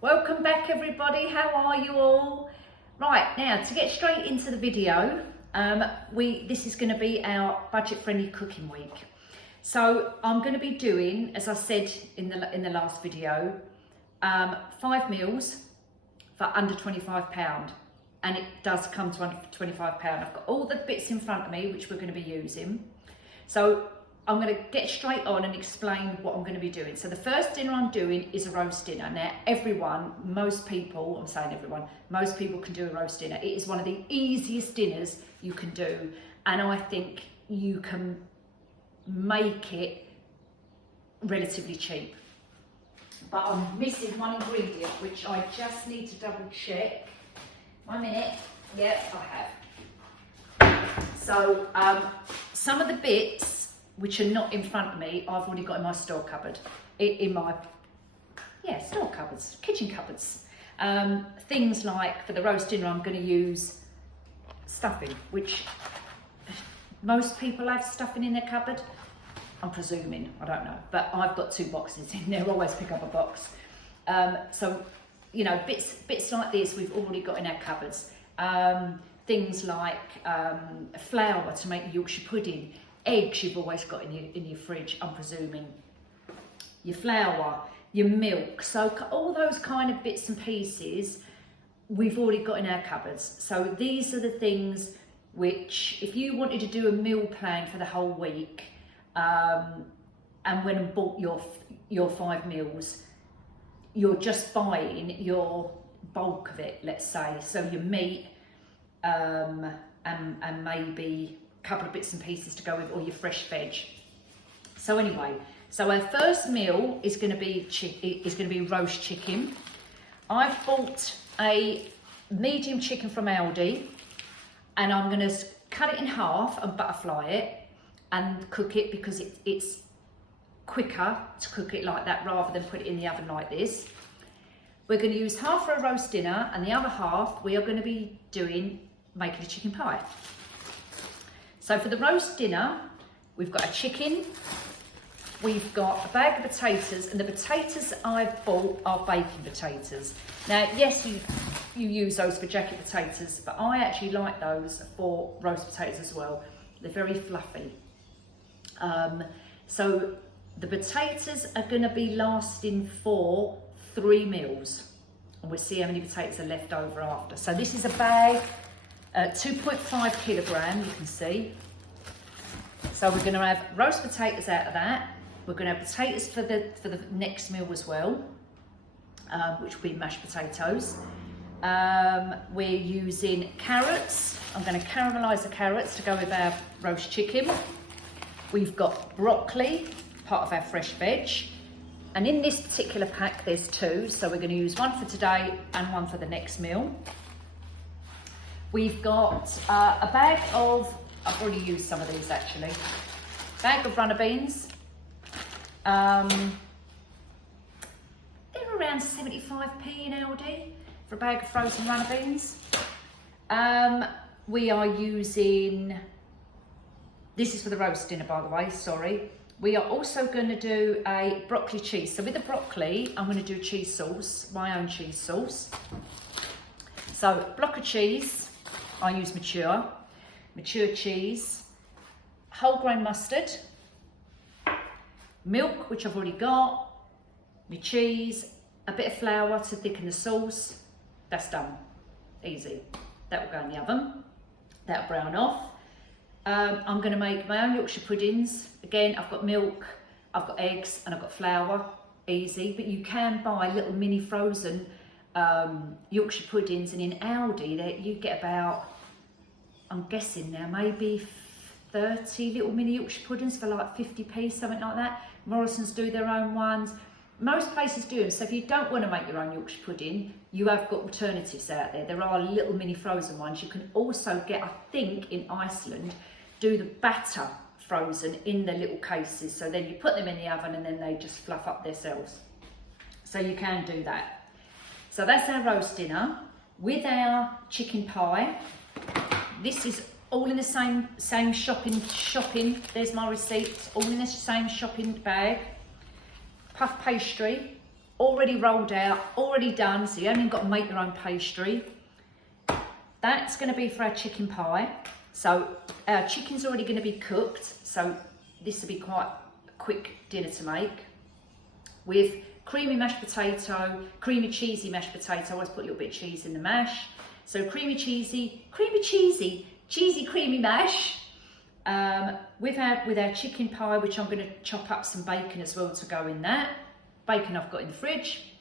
Welcome back everybody, how are you all? Right, now to get straight into the video, this is going to be our budget friendly cooking week. So I'm going to be doing, as I said in the last video, 5 meals for under £25, and it does come to under £25. I've got all the bits in front of me which we're going to be using. So I'm going to get straight on and explain what I'm going to be doing. So the first dinner I'm doing is a roast dinner. Now most people can do a roast dinner. It is one of the easiest dinners you can do, and I think you can make it relatively cheap. But I'm missing one ingredient which I just need to double check. 1 minute. Yep, I have. So some of the bits which are not in front of me, I've already got in my store cupboard. Store cupboards, kitchen cupboards. Things like, for the roast dinner, I'm going to use stuffing, which most people have stuffing in their cupboard. I'm presuming, I don't know. But I've got 2 boxes in there, I always pick up a box. So, you know, bits like this we've already got in our cupboards. Things like flour to make Yorkshire pudding. Eggs you've always got in your fridge, I'm presuming. Your flour, your milk. So all those kind of bits and pieces we've already got in our cupboards. So these are the things which, if you wanted to do a meal plan for the whole week, and went and bought your 5 meals, you're just buying your bulk of it, let's say. So your meat, and maybe couple of bits and pieces to go with, or your fresh veg. So anyway, so our first meal is going to be roast chicken. I've bought a medium chicken from Aldi, and I'm going to cut it in half and butterfly it and cook it, because it's quicker to cook it like that rather than put it in the oven like this. We're going to use half for a roast dinner, and the other half we are going to be making a chicken pie. So for the roast dinner, we've got a chicken, we've got a bag of potatoes, and the potatoes I've bought are baking potatoes. Now, yes, you use those for jacket potatoes, but I actually like those for roast potatoes as well. They're very fluffy. So the potatoes are going to be lasting for 3 meals, and we'll see how many potatoes are left over after. So this is a bag. 2.5 kilogram, you can see. So we're going to have roast potatoes out of that. We're going to have potatoes for the next meal as well, which will be mashed potatoes. We're using carrots. I'm going to caramelise the carrots to go with our roast chicken. We've got broccoli, part of our fresh veg. And in this particular pack, there's 2. So we're going to use one for today and one for the next meal. We've got a bag of, I've already used some of these actually, bag of runner beans. They're around 75p in Aldi for a bag of frozen runner beans. We are using, this is for the roast dinner by the way, sorry. We are also going to do a broccoli cheese. So with the broccoli, I'm going to do a cheese sauce, my own cheese sauce. So block of cheese. I use mature cheese, whole grain mustard, milk, which I've already got, my cheese, a bit of flour to thicken the sauce. That's done, easy. That will go in the oven, that'll brown off. I'm going to make my own Yorkshire puddings. Again, I've got milk, I've got eggs, and I've got flour, easy. But you can buy little mini frozen Yorkshire puddings, and in Aldi you get about, I'm guessing now, maybe 30 little mini Yorkshire puddings for like 50p, something like that. Morrison's do their own ones. Most places do them, so if you don't want to make your own Yorkshire pudding, you have got alternatives out there. There are little mini frozen ones. You can also get, I think in Iceland, do the batter frozen in the little cases, so then you put them in the oven and then they just fluff up themselves. So you can do that. So that's our roast dinner with our chicken pie. This is all in the same shopping. There's my receipt. All in the same shopping bag. Puff pastry, already rolled out, already done, so you only got to make your own pastry. That's going to be for our chicken pie. So our chicken's already going to be cooked, so this will be quite a quick dinner to make. With creamy mashed potato, creamy cheesy mashed potato. I always put a little bit of cheese in the mash. So creamy cheesy creamy mash. With our chicken pie, which I'm going to chop up some bacon as well to go in that. Bacon I've got in the fridge.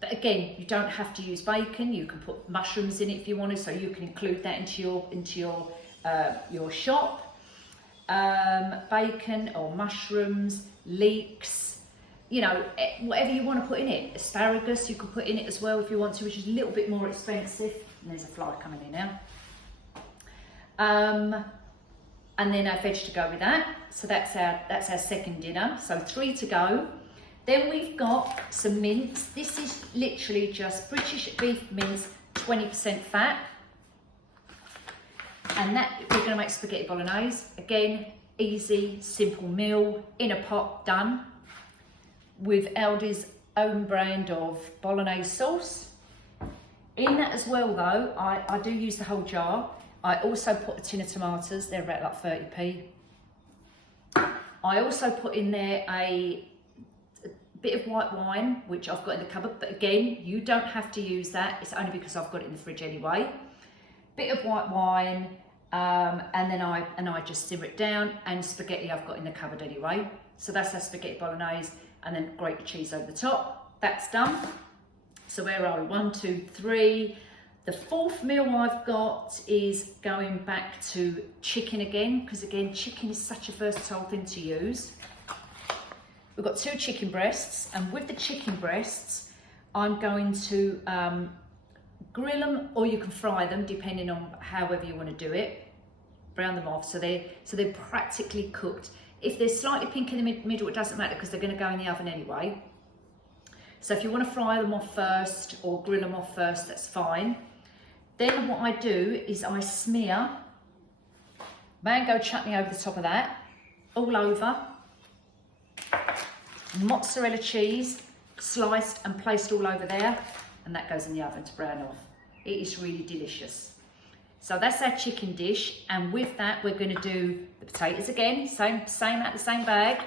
But again, you don't have to use bacon. You can put mushrooms in it if you want to, so you can include that into your shop. Bacon or mushrooms, leeks, you know, whatever you want to put in it. Asparagus you can put in it as well if you want to, which is a little bit more expensive. And there's a fly coming in now. And then our veg to go with that. So that's our second dinner. So 3 to go. Then we've got some mince. This is literally just British beef mince, 20% fat. And that we're going to make spaghetti bolognese. Again, easy, simple meal in a pot, done. With Aldi's own brand of bolognese sauce. In that as well though, I do use the whole jar. I also put a tin of tomatoes, they're about like 30p. I also put in there a bit of white wine, which I've got in the cupboard, but again, you don't have to use that. It's only because I've got it in the fridge anyway. Bit of white wine, and then I just simmer it down, and spaghetti I've got in the cupboard anyway. So that's our spaghetti bolognese, and then grate the cheese over the top. That's done. So where are we? 1, 2, 3. The fourth meal I've got is going back to chicken again, because again, chicken is such a versatile thing to use. We've got 2 chicken breasts, and with the chicken breasts, I'm going to grill them, or you can fry them, depending on however you want to do it. Brown them off, so they're practically cooked. If they're slightly pink in the middle, it doesn't matter because they're going to go in the oven anyway. So if you want to fry them off first or grill them off first, that's fine. Then what I do is I smear mango chutney over the top of that, all over. Mozzarella cheese sliced and placed all over there, and that goes in the oven to brown off. It is really delicious. So that's our chicken dish, and with that we're going to do the potatoes again, same out the same bag.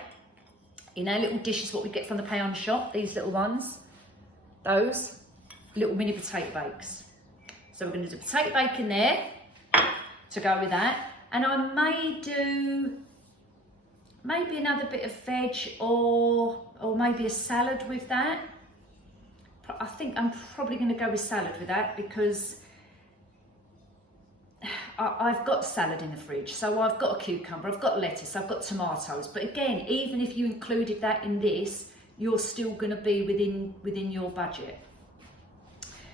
In our little dishes, what we get from the pound shop, these little ones, those little mini potato bakes. So we're going to do potato bake in there to go with that, and I may do maybe another bit of veg or maybe a salad with that. I think I'm probably going to go with salad with that because I've got salad in the fridge. So I've got a cucumber, I've got lettuce, I've got tomatoes. But again, even if you included that in this, you're still going to be within your budget.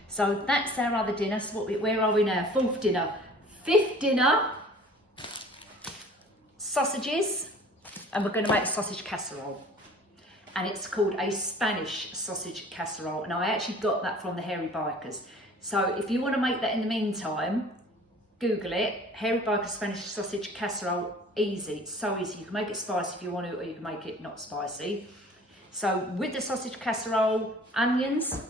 So that's our other dinner. So where are we now? Fourth dinner. Fifth dinner, sausages. And we're going to make a sausage casserole, and it's called a Spanish sausage casserole, and I actually got that from the Hairy Bikers. So if you want to make that in the meantime, Google it, Hairy Bikers Spanish sausage casserole. Easy, it's so easy. You can make it spicy if you want to, or you can make it not spicy. So with the sausage casserole, onions,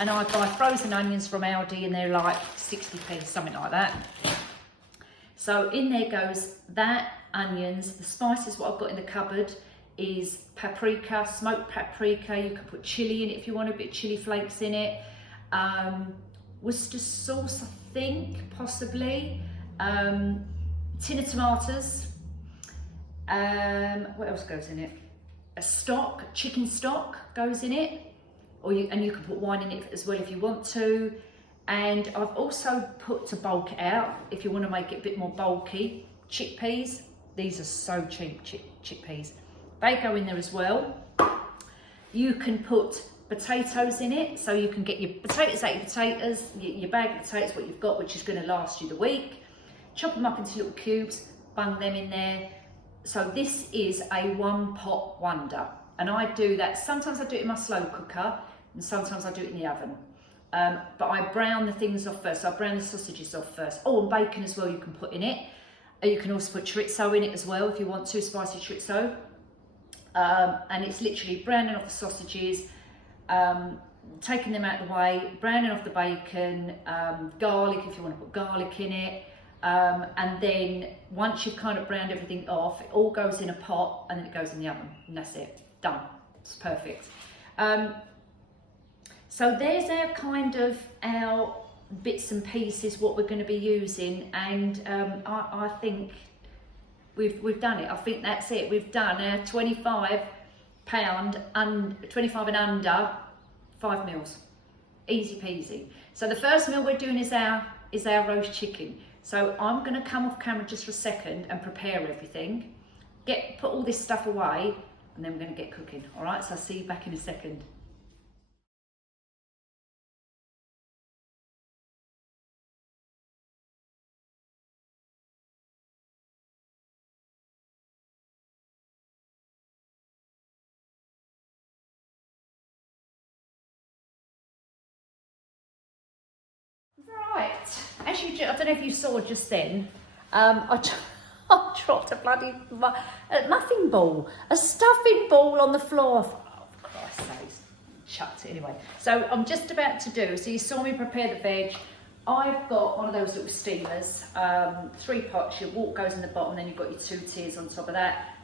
and I buy frozen onions from Aldi, and they're like 60p, something like that. So in there goes that, onions. The spices, what I've got in the cupboard is paprika, smoked paprika. You can put chilli in it if you want, a bit of chilli flakes in it. Worcester sauce, I think, possibly. Tin of tomatoes. What else goes in it? A stock, chicken stock goes in it. And you can put wine in it as well if you want to. And I've also put, to bulk it out, if you want to make it a bit more bulky, chickpeas. These are so cheap, chickpeas. They go in there as well. You can put potatoes in it, so you can get your potatoes out, your bag of potatoes, what you've got, which is going to last you the week. Chop them up into little cubes, bung them in there. So this is a one pot wonder. And I do that, sometimes I do it in my slow cooker, and sometimes I do it in the oven. But I brown the things off first. So I brown the sausages off first. Oh, and bacon as well you can put in it. You can also put chorizo in it as well if you want to, spicy chorizo. And it's literally browning off the sausages, taking them out of the way, browning off the bacon, garlic if you want to put garlic in it, and then once you've kind of browned everything off, it all goes in a pot and then it goes in the oven, and that's it, done. It's perfect. So there's our kind of our bits and pieces what we're going to be using, and I think we've done it. I think that's it. We've done our £25 and 25 and under 5 meals, easy peasy. So the first meal we're doing is our roast chicken. So I'm going to come off camera just for a second and prepare everything, put all this stuff away, and then we're going to get cooking. All right, so I'll see you back in a second. Right, as you, I don't know if you saw just then, I dropped a bloody muffin ball, a stuffing ball on the floor. Oh, Christ's sakes, chucked it anyway. So I'm just about to do, so you saw me prepare the veg. I've got one of those little steamers, 3 pots, your water goes in the bottom, then you've got your 2 tiers on top of that.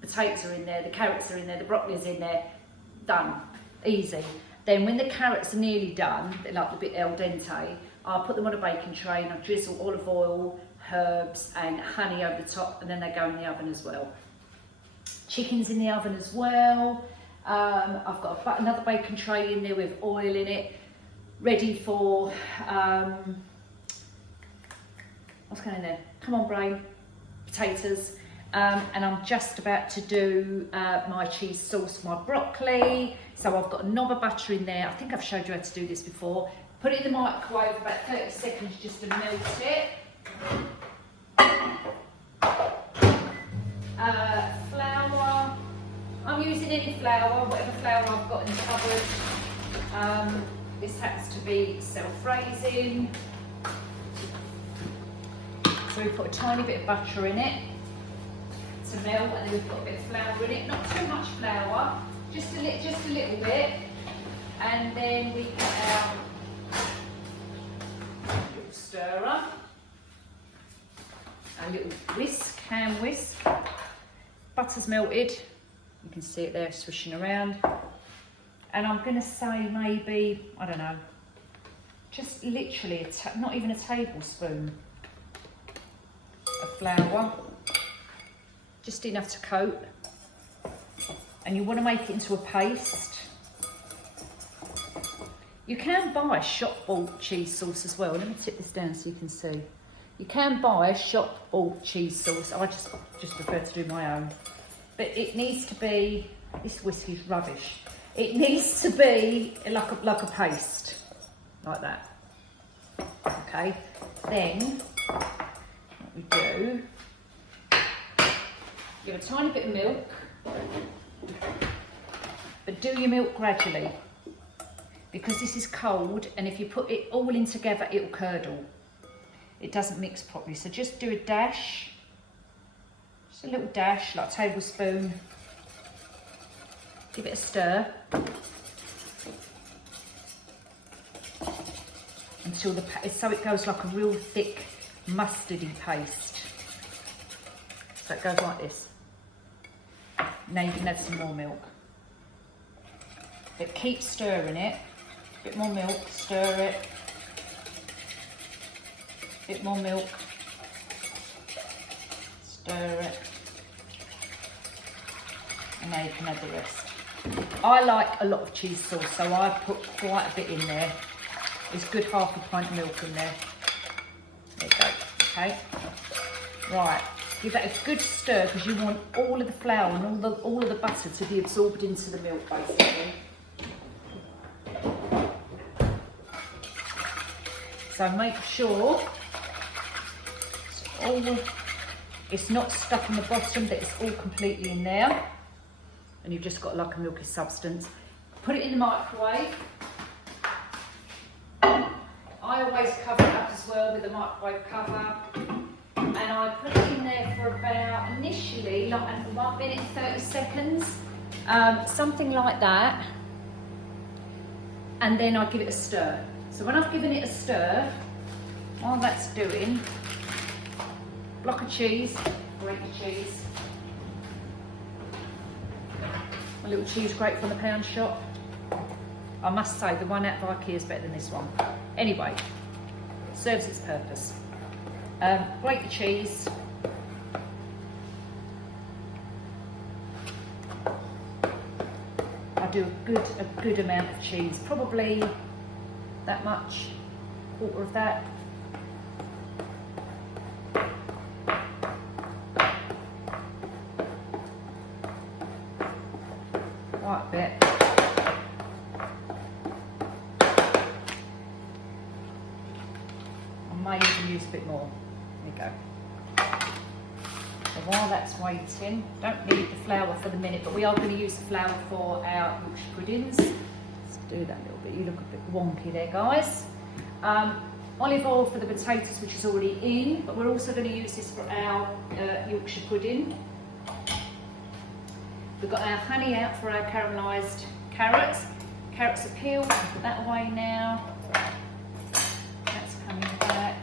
Potatoes are in there, the carrots are in there, the broccoli's in there, done, easy. Then when the carrots are nearly done, they're like a bit al dente, I'll put them on a baking tray and I'll drizzle olive oil, herbs and honey over the top, and then they go in the oven as well. Chicken's in the oven as well. I've got another baking tray in there with oil in it, ready for, what's going in there? Come on, brain. Potatoes. And I'm just about to do my cheese sauce, my broccoli. So I've got a knob of butter in there. I think I've showed you how to do this before. Put it in the microwave for about 30 seconds just to melt it. Flour. I'm using any flour, whatever flour I've got in the cupboard. This happens to be self-raising. So we put a tiny bit of butter in it to melt, and then we've got a bit of flour in it. Not too much flour, just a little bit. And then we get our little stirrer, a little whisk, hand whisk. Butter's melted. You can see it there swishing around. And I'm going to say maybe, I don't know, just literally, not even a tablespoon of flour. Just enough to coat. And you want to make it into a paste. You can buy shop bought cheese sauce as well. Let me tip this down so you can see. You can buy shop bought cheese sauce. I just prefer to do my own. But it needs to be, this whiskey's rubbish. It needs to be like a paste, like that. Okay, then what we do, give a tiny bit of milk, but do your milk gradually, because this is cold, and if you put it all in together, it'll curdle. It doesn't mix properly, so just do a dash, just a little dash, like a tablespoon. Give it a stir until so it goes like a real thick mustardy paste. So it goes like this. Now you can add some more milk. But keep stirring it. A bit more milk, stir it. A bit more milk, stir it. And now you can add the rest. I like a lot of cheese sauce, so I put quite a bit in there. There's good half a pint of milk in there. There you go, okay. Right, give that a good stir, because you want all of the flour and all of the butter to be absorbed into the milk, basically. So make sure it's not stuck in the bottom, but it's all completely in there. And you've just got like a milky substance. Put it in the microwave. I always cover it up as well with a microwave cover. And I put it in there for about, initially, like 1 minute, 30 seconds. something like that. And then I give it a stir. So when I've given it a stir, while that's doing, block of cheese, grate the cheese. A little cheese grate from the pound shop. I must say the one out of IKEA is better than this one. Anyway, serves its purpose. Grate the cheese. I do a good amount of cheese, probably that much, quarter of that. Quite a bit. I may even use a bit more. There you go. So while that's waiting, don't need the flour for the minute, but we are going to use the flour for our Yorkshire puddings. Let's do that a little bit. You look a bit wonky there, guys. Olive oil for the potatoes, which is already in, but we're also going to use this for our Yorkshire pudding. We've got our honey out for our caramelised carrots. Carrots are peeled, I'll put that away now. That's coming back.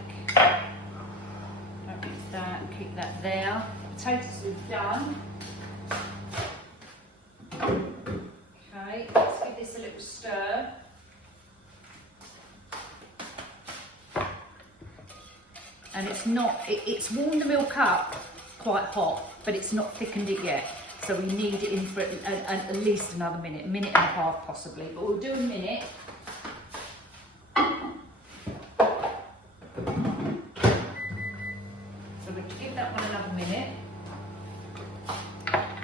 Don't use that, and keep that there. Potatoes we've done. Okay, let's give this a little stir. And it's warmed the milk up quite hot, but it's not thickened it yet. So we need it in for at least another minute, a minute and a half possibly, but we'll do a minute. So we'll give that one another minute.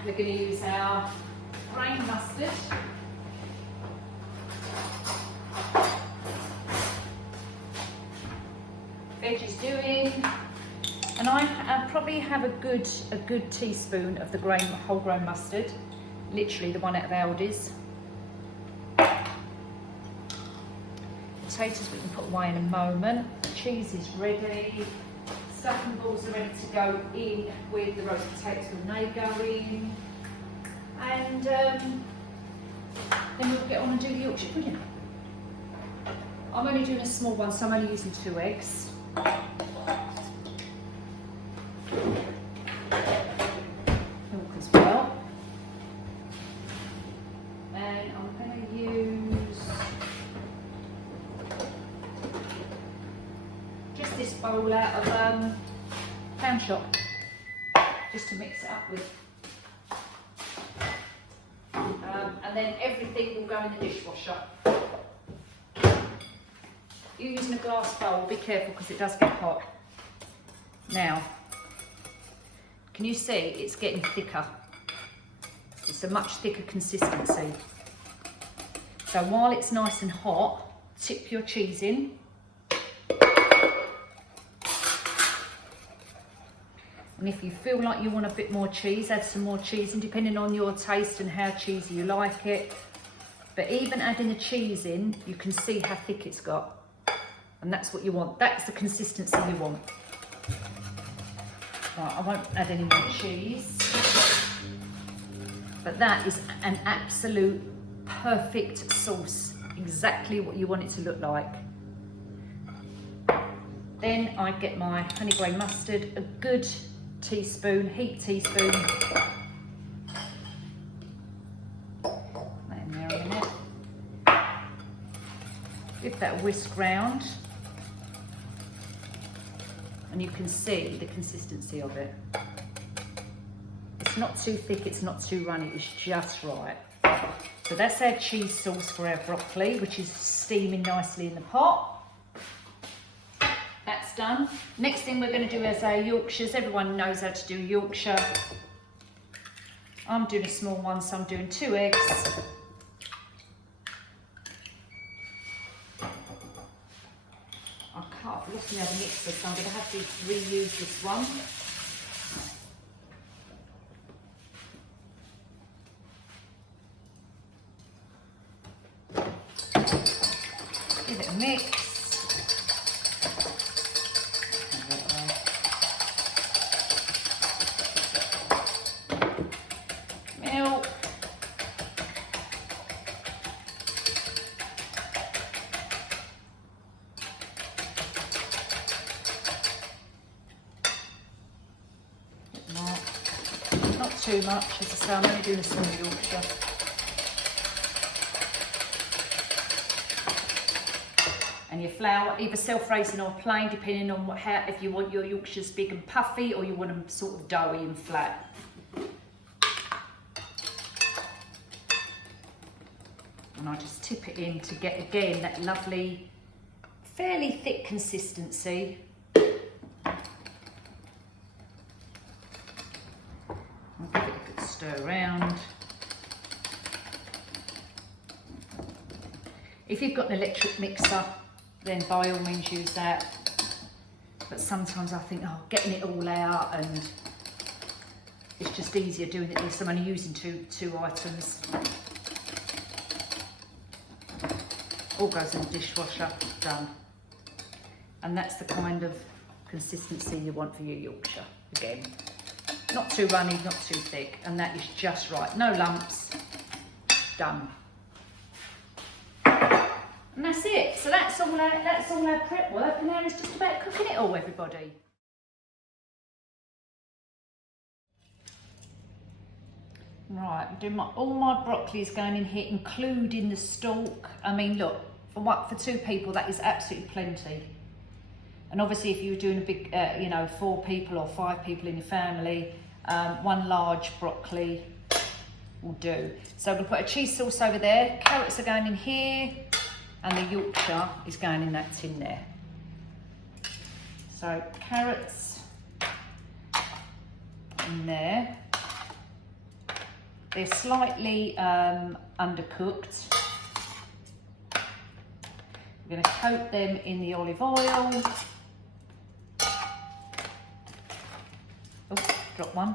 We're going to use our grain mustard. Veggies doing, and I probably have a good teaspoon of the whole grain mustard, literally the one out of Aldi's. Potatoes we can put away in a moment. The cheese is ready. Stuffing balls are ready to go in with the roast potatoes when they go in, and then we'll get on and do the Yorkshire pudding. I'm only doing a small one, so I'm only using 2 eggs. Milk as well, and I'm going to use just this bowl out of pound shop, just to mix it up with, and then everything will go in the dishwasher. You're using a glass bowl, be careful because it does get hot. Now, can you see it's getting thicker? It's a much thicker consistency. So while it's nice and hot, tip your cheese in. And if you feel like you want a bit more cheese, add some more cheese in, depending on your taste and how cheesy you like it. But even adding the cheese in, you can see how thick it's got. And that's what you want. That's the consistency you want. Right, I won't add any more cheese. But that is an absolute perfect sauce. Exactly what you want it to look like. Then I get my honey grain mustard, a good teaspoon, heaped teaspoon. Put that in there a minute. Give that a whisk round. And you can see the consistency of it. It's not too thick, it's not too runny, it's just right. So that's our cheese sauce for our broccoli, which is steaming nicely in the pot. That's done. Next thing we're going to do is our Yorkshires. Everyone knows how to do Yorkshire. I'm doing a small one, so I'm doing 2 eggs. I've lost my other mixer, so I'm going to have to reuse this one. Give it a mix. Milk. too much, as I say, I'm only doing a small Yorkshire. And your flour, either self-raising or plain, depending on if you want your Yorkshires big and puffy or you want them sort of doughy and flat. And I just tip it in to get, again, that lovely, fairly thick consistency. I'll give it a good stir around. If you've got an electric mixer, then by all means use that. But sometimes I think, oh, getting it all out, and it's just easier doing it this. I'm only using two items. All goes in the dishwasher, done. And that's the kind of consistency you want for your Yorkshire. Again, not too runny, not too thick, and that is just right. No lumps, done. And that's it. So that's all our prep work, and now it's just about cooking it all, everybody. Right, I'm doing all my broccoli is going in here, including the stalk. I mean, look, for 2 people, that is absolutely plenty. And obviously, if you were doing a big, 4 people or 5 people in your family, 1 large broccoli will do. So I'm going to put a cheese sauce over there. Carrots are going in here. And the Yorkshire is going in that tin there. So carrots in there. They're slightly undercooked. We're going to coat them in the olive oil. Oh, drop one.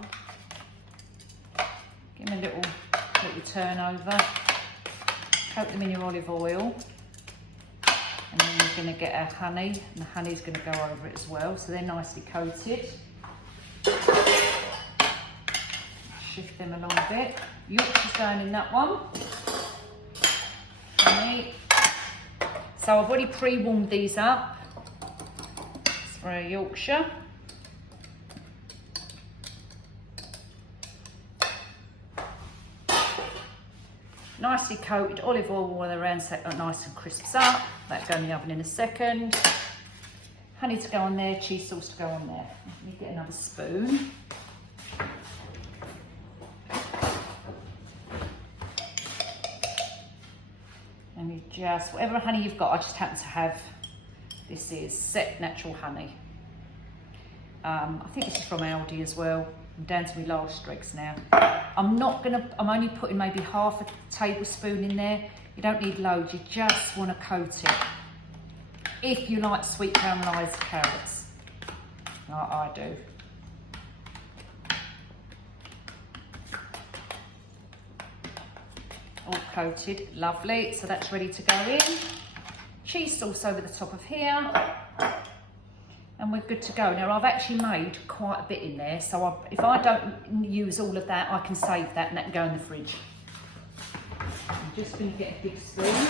Give them a little turn over. Coat them in your olive oil. And then we're going to get our honey, and the honey's going to go over it as well, so they're nicely coated. Shift them along a bit. Yorkshire's going in that one. Honey. So I've already pre-warmed these up. It's for a Yorkshire. Nicely coated, olive oil all around so it nice and crisps up. That'll go in the oven in a second. Honey to go on there, cheese sauce to go on there. Let me get another spoon. And you just, whatever honey you've got, I just happen to have, this is set natural honey. I think this is from Aldi as well. I'm down to my last dregs now. I'm only putting maybe half a tablespoon in there. You don't need loads, you just want to coat it. If you like sweet caramelised carrots, like I do. All coated, lovely. So that's ready to go in. Cheese sauce over the top of here. And we're good to go. Now I've actually made quite a bit in there, so if I don't use all of that, I can save that and that can go in the fridge. I'm just going to get a big spoon.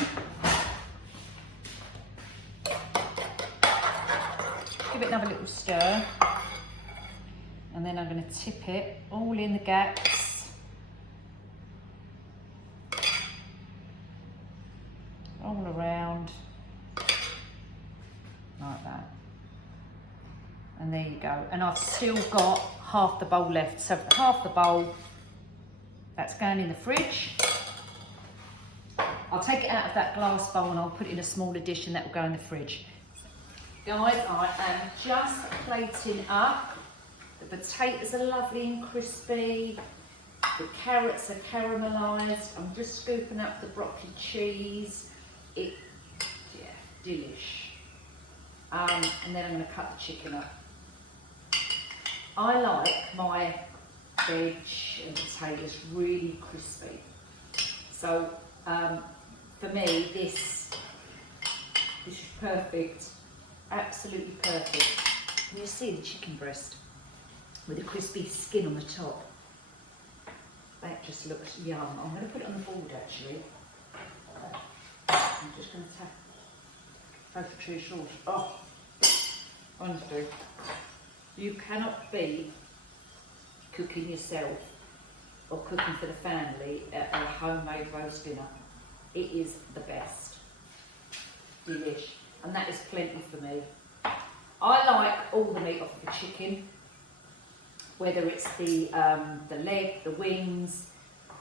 Give it another little stir. And then I'm going to tip it all in the gaps. All around. Like that. And there you go. And I've still got half the bowl left. So half the bowl, that's going in the fridge. I'll take it out of that glass bowl and I'll put it in a smaller dish and that will go in the fridge. Guys, I am just plating up. The potatoes are lovely and crispy. The carrots are caramelised. I'm just scooping up the broccoli cheese. Yeah, delish. And then I'm going to cut the chicken up. I like my veg and potatoes really crispy. So for me, this is perfect, absolutely perfect. Can you see the chicken breast with the crispy skin on the top? That just looks yum. I'm going to put it on the board actually. I'm just going to tap both the two short. Oh, honestly, you cannot beat cooking yourself or cooking for the family a homemade roast dinner. It is the best. Delish. And that is plenty for me. I like all the meat off of the chicken, whether it's the leg, the wings,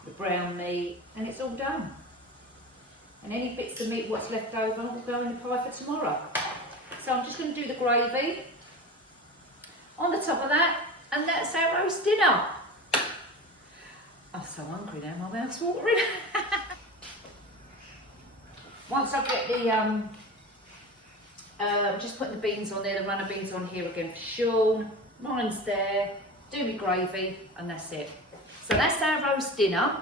the brown meat, and it's all done. And any bits of meat what's left over will go in the pie for tomorrow. So I'm just going to do the gravy on the top of that, and that's our roast dinner. I'm so hungry now, my mouth's watering. Once I get the, just put the beans on there, the runner beans on here again for Sean. Mine's there, do my gravy, and that's it. So that's our roast dinner.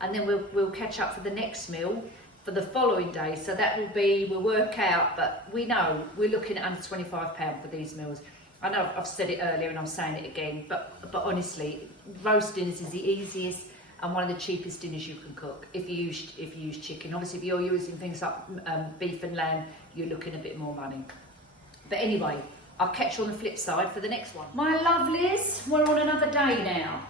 And then we'll catch up for the next meal for the following day. So that will be, we'll work out, but we know we're looking at under £25 for these meals. I know I've said it earlier and I'm saying it again, but honestly, roast dinners is the easiest and one of the cheapest dinners you can cook if you use chicken. Obviously, if you're using things like beef and lamb, you're looking a bit more money. But anyway, I'll catch you on the flip side for the next one. My lovelies, we're on another day now.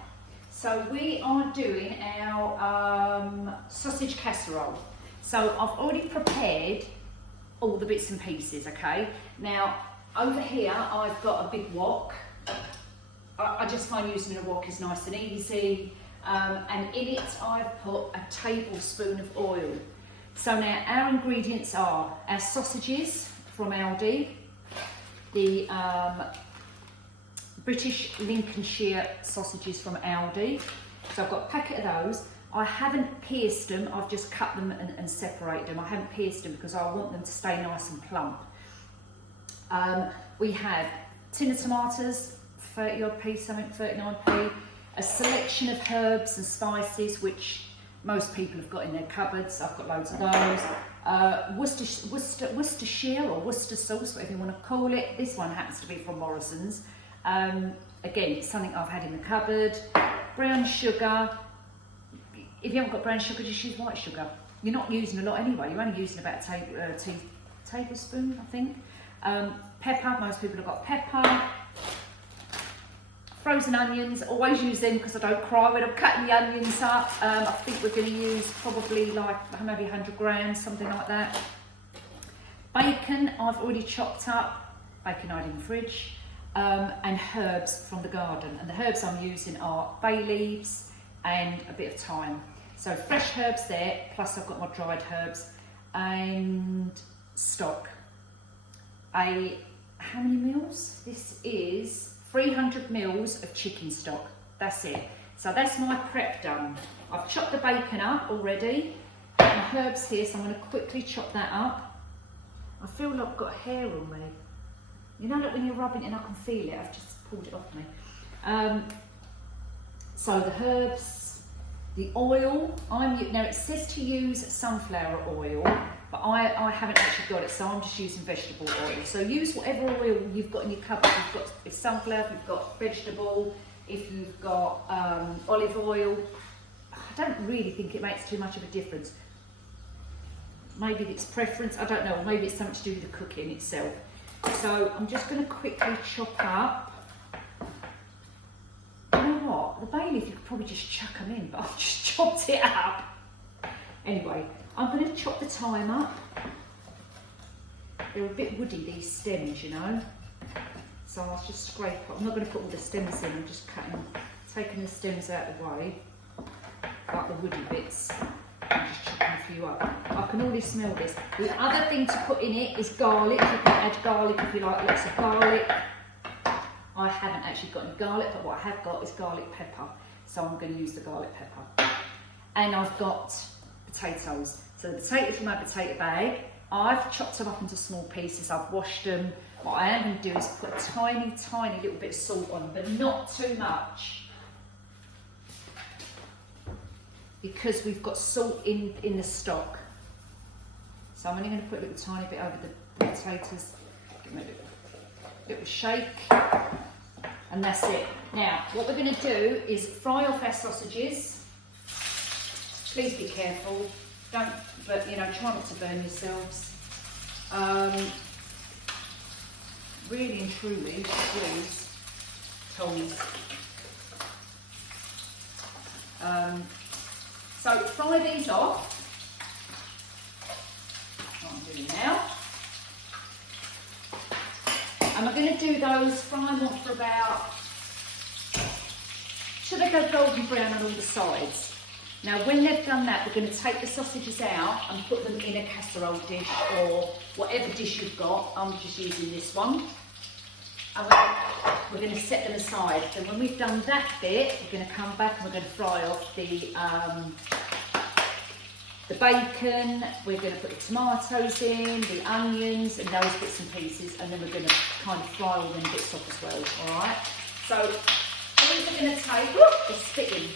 So we are doing our sausage casserole. So I've already prepared all the bits and pieces, okay? Now, over here, I've got a big wok. I just find using a wok is nice and easy. And in it, I've put a tablespoon of oil. So now our ingredients are our sausages from Aldi, the British Lincolnshire sausages from Aldi. So I've got a packet of those. I haven't pierced them, I've just cut them and separated them. I haven't pierced them because I want them to stay nice and plump. We have tin of tomatoes, 30 odd p, something 39p, a selection of herbs and spices which most people have got in their cupboards. I've got loads of those. Worcestershire or Worcester sauce, whatever you want to call it. This one happens to be from Morrison's. Again, it's something I've had in the cupboard. Brown sugar. If you haven't got brown sugar, just use white sugar. You're not using a lot anyway. You're only using about a tablespoon, I think. Pepper. Most people have got pepper. Frozen onions. Always use them because I don't cry when I'm cutting the onions up. I think we're going to use probably like maybe 100 grams, something like that. Bacon. I've already chopped up. Bacon I had in the fridge. And herbs from the garden. And the herbs I'm using are bay leaves and a bit of thyme. So fresh herbs there, plus I've got my dried herbs and stock. How many mils? This is 300 mils of chicken stock. That's it. So that's my prep done. I've chopped the bacon up already. My herbs here, so I'm going to quickly chop that up. I feel like I've got hair on me. You know, like when you're rubbing it and I can feel it, I've just pulled it off me. So the herbs, the oil, now it says to use sunflower oil, but I haven't actually got it, so I'm just using vegetable oil. So use whatever oil you've got in your cupboard. If you've got sunflower, if you've got vegetable, if you've got olive oil. I don't really think it makes too much of a difference. Maybe it's preference, I don't know, or maybe it's something to do with the cooking itself. So I'm just going to quickly chop up. You know what? The bay leaf, you could probably just chuck them in, but I've just chopped it up. Anyway, I'm going to chop the thyme up. They're a bit woody, these stems, you know. So I'll just scrape up. I'm not going to put all the stems in, I'm just taking the stems out of the way, like the woody bits. I'm just chopping a few up. I can already smell this. The other thing to put in it is garlic. You can add garlic if you like lots of garlic. I haven't actually got any garlic, but what I have got is garlic pepper. So I'm going to use the garlic pepper. And I've got potatoes. So the potatoes from my potato bag, I've chopped them up into small pieces. I've washed them. What I am going to do is put a tiny, tiny little bit of salt on them, but not too much. Because we've got salt in the stock. So I'm only going to put a little tiny bit over the potatoes. Give them a little shake. And that's it. Now, what we're going to do is fry off our sausages. Please be careful. Don't, but you know, try not to burn yourselves. Really and truly, use tongs. So fry these off. What I'm doing now. And we're going to do those, fry them off for about, till they go golden brown on all the sides. Now when they've done that, we're going to take the sausages out and put them in a casserole dish or whatever dish you've got. I'm just using this one. And we're going to set them aside. Then when we've done that bit, we're going to come back and we're going to fry off the bacon. We're going to put the tomatoes in, the onions and those bits and pieces, and then we're going to kind of fry all them bits off as well, alright? So these are going to take, the spitting.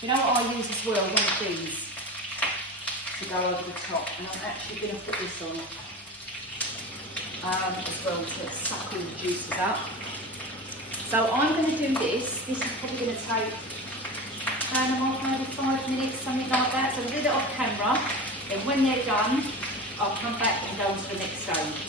You know what I use as well, one of these to go over the top, and I'm actually going to put this on as well to suck all the juices up. So I'm going to do this. This is probably going to take maybe 5 minutes, something like that. So we'll do it off camera. Then when they're done, I'll come back and go on to the next stage.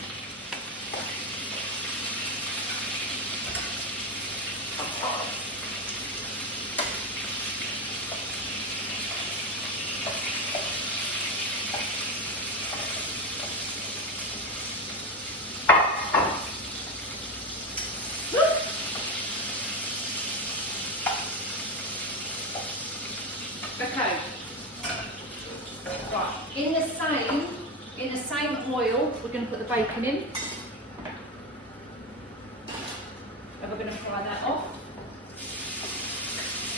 Okay, right, in the same oil, we're going to put the bacon in, and we're going to fry that off.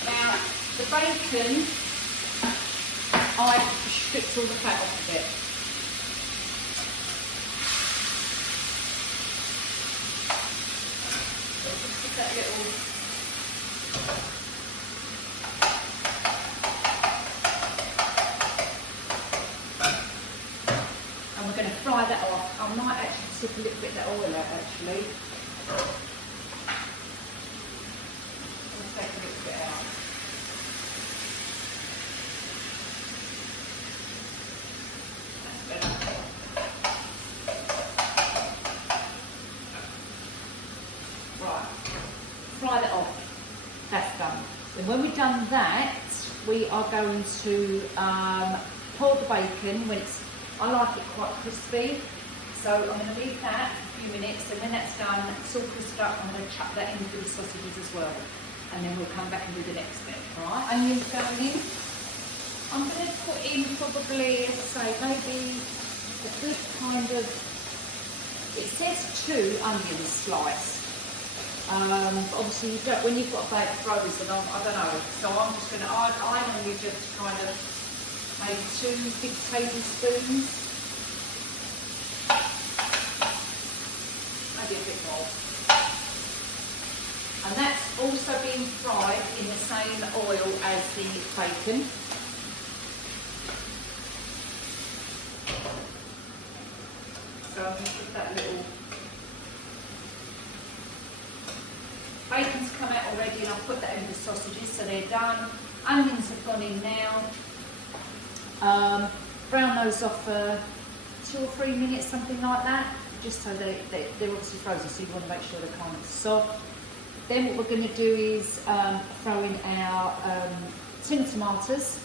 Now, the bacon, I've stripped all the fat off of it. So just put that little fry that off. I might actually tip a little bit of that oil out actually. I'll take a little bit out. That's better. Right, fry that off. That's done. And when we've done that, we are going to pour the bacon when it's, I like it quite crispy, so I'm going to leave that a few minutes, and when that's done, it's all crisped up, I'm going to chuck that into the sausages as well, and then we'll come back and do the next bit. Right, onions going in. I'm going to put in probably, as I say, maybe a good kind of, it says 2 onions sliced. But obviously you don't, when you've got a bag frozen, I don't know, so I'm just going to, I normally just kind of, maybe 2 big tablespoons, maybe a bit more. And that's also being fried in the same oil as the bacon. So I'm going to put that little, bacon's come out already, and I've put that in the sausages, so they're done. Onions have gone in now. Brown those off for 2 or 3 minutes, something like that, just so they're obviously frozen, so you want to make sure they're kind of soft. Then what we're going to do is throw in our tin tomatoes,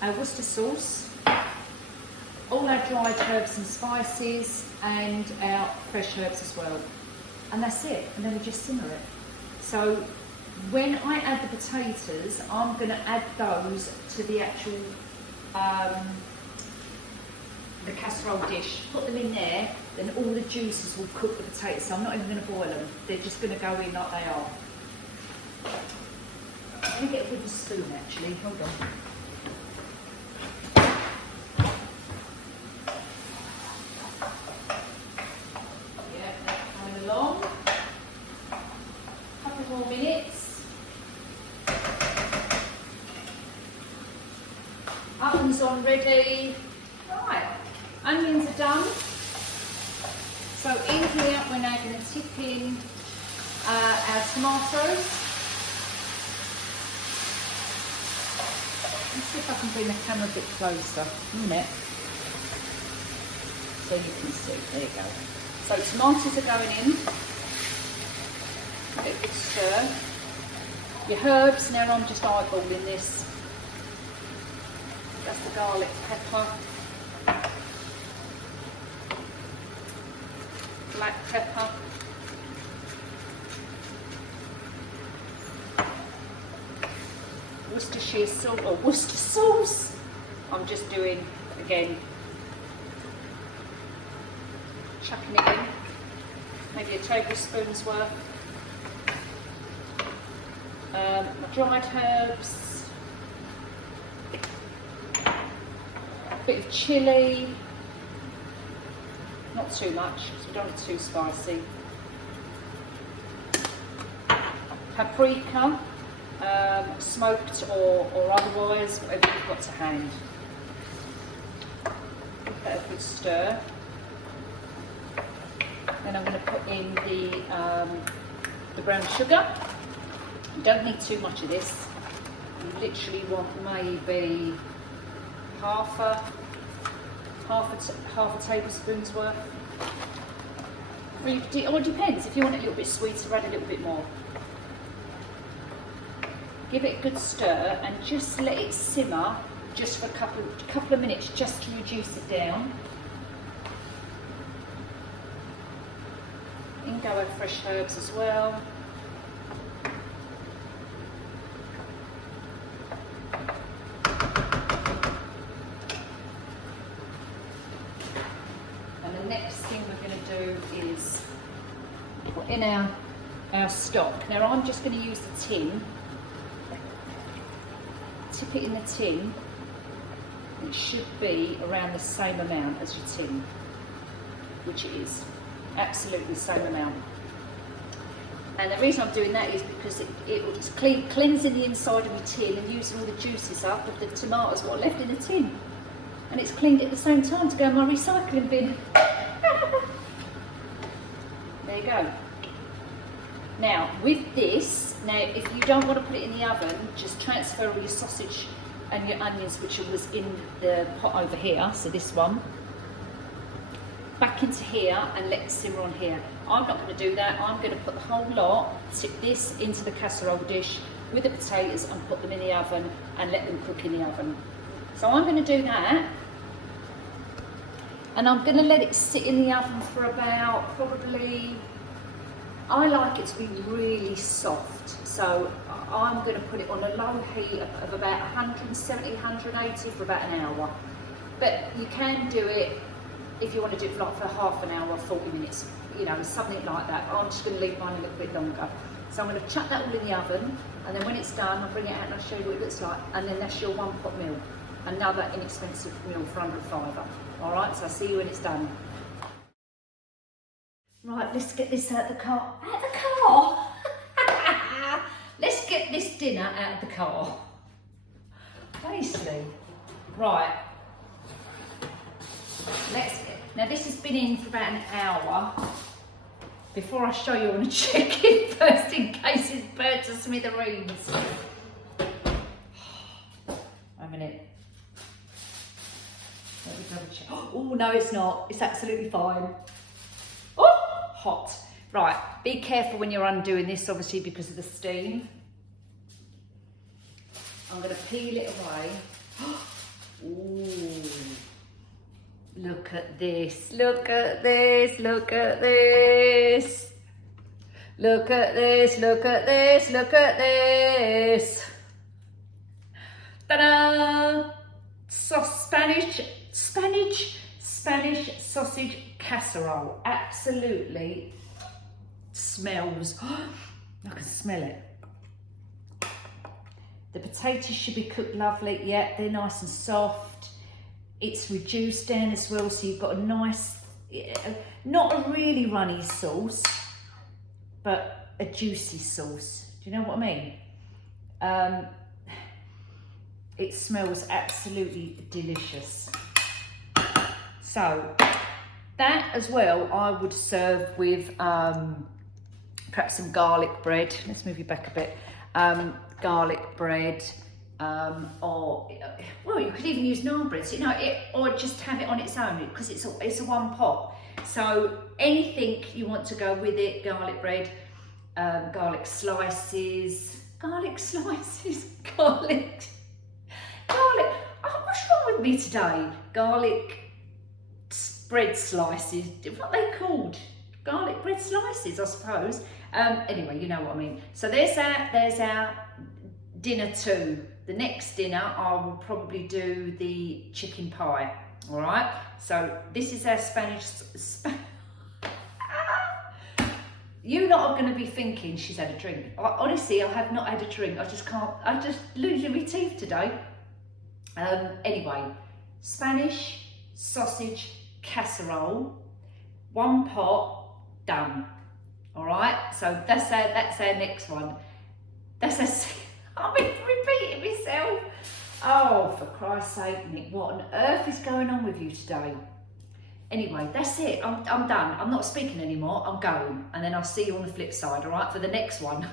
our Worcester sauce, all our dried herbs and spices, and our fresh herbs as well. And that's it, and then we just simmer it. So when I add the potatoes, I'm going to add those to the actual the casserole dish. Put them in there, then all the juices will cook the potatoes. So I'm not even going to boil them. They're just going to go in like they are. Let me get a wooden spoon actually. Hold on. Yeah, that's coming along. Couple more minutes. Oven's on ready. Right, onions are done. So in here we're now going to tip in our tomatoes. Let's see if I can bring the camera a bit closer. A minute. So you can see. There you go. So tomatoes are going in. A bit of stir. Your herbs, now I'm just eyeballing this. That's the garlic pepper. Black pepper. Worcestershire sauce, or Worcester sauce. I'm just doing, again, chucking it in. Maybe a tablespoon's worth. My dried herbs. A bit of chilli. Not too much, because we don't want it too spicy. Paprika, smoked or otherwise, whatever you've got to hand. Give that a good stir. Then I'm going to put in the brown sugar. You don't need too much of this. You literally want maybe half a tablespoon's worth. Or it depends. If you want it a little bit sweeter, add a little bit more. Give it a good stir and just let it simmer just for a couple of minutes, just to reduce it down. You can go with fresh herbs as well. And the next thing we're going to do is put in our stock. Now I'm just going to use the tin. Tip it in the tin. It should be around the same amount as your tin, which it is. Absolutely the same amount. And the reason I'm doing that is because it's cleansing the inside of my tin and using all the juices up of the tomatoes what are left in the tin. And it's cleaned it at the same time to go in my recycling bin. There you go. Now with this, if you don't want to put it in the oven, just transfer all your sausage and your onions, which was in the pot over here, so this one, back into here and let it simmer on here. I'm not going to do that. I'm going to put the whole lot, tip this into the casserole dish with the potatoes and put them in the oven and let them cook in the oven. So I'm going to do that, and I'm going to let it sit in the oven for about probably, I like it to be really soft, so I'm going to put it on a low heat of about 170, 180 for about an hour. But you can do it if you want to do it for half an hour, 40 minutes, you know, something like that. I'm just going to leave mine a little bit longer. So I'm going to chuck that all in the oven, and then when it's done, I'll bring it out and I'll show you what it looks like. And then that's your one pot meal, another inexpensive meal for under £5. All right, so I'll see you when it's done. Right, let's get this out of the car. Out of the car? Let's get this dinner out of the car. Basically. Right. Now this has been in for about an hour. Before I show you, I want to check it first in case it's burnt to smithereens. A minute. Let me double check. Oh no, it's not. It's absolutely fine. Oh, hot. Right, be careful when you're undoing this, obviously, because of the steam. I'm going to peel it away. Ooh. Look at this, look at this, look at this. Look at this, look at this, look at this. Ta-da! Spanish sausage casserole. Absolutely smells. I can smell it. The potatoes should be cooked lovely. Yeah, they're nice and soft. It's reduced down as well, so you've got a nice, not a really runny sauce, but a juicy sauce. Do you know what I mean? It smells absolutely delicious. So that as well, I would serve with perhaps some garlic bread. Let's move you back a bit. Garlic bread. Or, well, you could even use naan bread, so, you know, or just have it on its own, because it's a one pot. So anything you want to go with it, garlic bread, garlic slices, garlic slices, garlic. Oh, what's wrong with me today? Garlic bread slices. What are they called? Garlic bread slices, I suppose. Anyway, you know what I mean. So there's our dinner too. The next dinner, I will probably do the chicken pie. All right. So this is our Spanish. You lot are going to be thinking she's had a drink. Honestly, I have not had a drink. I just can't. I just losing my teeth today. Anyway, Spanish sausage casserole, 1 pot, done. All right. So that's our next one. I'm repeating myself. Oh, for Christ's sake, Nick! What on earth is going on with you today? Anyway, that's it. I'm done. I'm not speaking anymore. I'm going, and then I'll see you on the flip side. All right, for the next one.